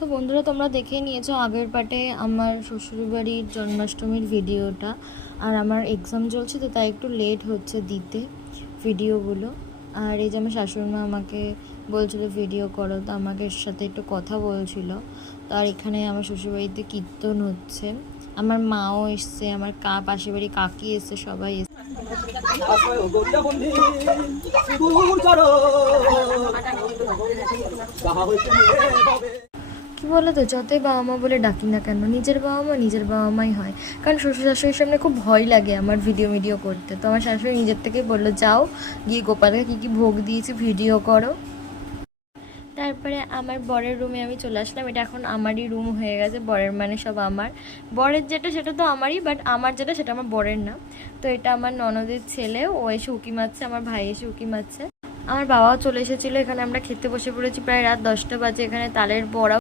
তো বন্ধুরা, তোমরা দেখে নিয়েছো আগের পার্টে আমার শ্বশুরবাড়ির জন্মাষ্টমীর ভিডিওটা। আর আমার এক্সাম চলছে, তো তাই একটু লেট হচ্ছে দিতে ভিডিওগুলো। আর এই যে আমার শাশুড়িমা আমাকে বলছিল ভিডিও করো, তো আমাকে এর সাথে একটু কথা বলছিল। তো আর এখানে আমার শ্বশুরবাড়িতে কীর্তন হচ্ছে, আমার মাও এসছে, আমার পাশের বাড়ি কাকি এসছে, সবাই এসছে। কি বলো তো, যতই বাবা মা বলে ডাকি না কেন, নিজের বাবা মা নিজের বাবা মাই হয়। কারণ শ্বশুর শাশুড়ির সামনে খুব ভয় লাগে আমার ভিডিও করতে। তো আমার শাশুড়ি নিজের থেকেই বললো, যাও গিয়ে গোপালকে কী কী ভোগ দিয়েছি ভিডিও করো। তারপরে আমার বরের রুমে আমি চলে আসলাম। এটা এখন আমারই রুম হয়ে গেছে, বরের মানে সব আমার। বরের যেটা সেটা তো আমারই, বাট আমার যেটা সেটা আমার বরের না। তো এটা আমার ননদের ছেলে, ও এসে উঁকি মারছে, আমার ভাই এসে উঁকি মারছে। আমার বাবাও চলে এসেছিলো, এখানে আমরা খেতে বসে পড়েছি, প্রায় রাত 10টা বাজে। এখানে তালের বড়া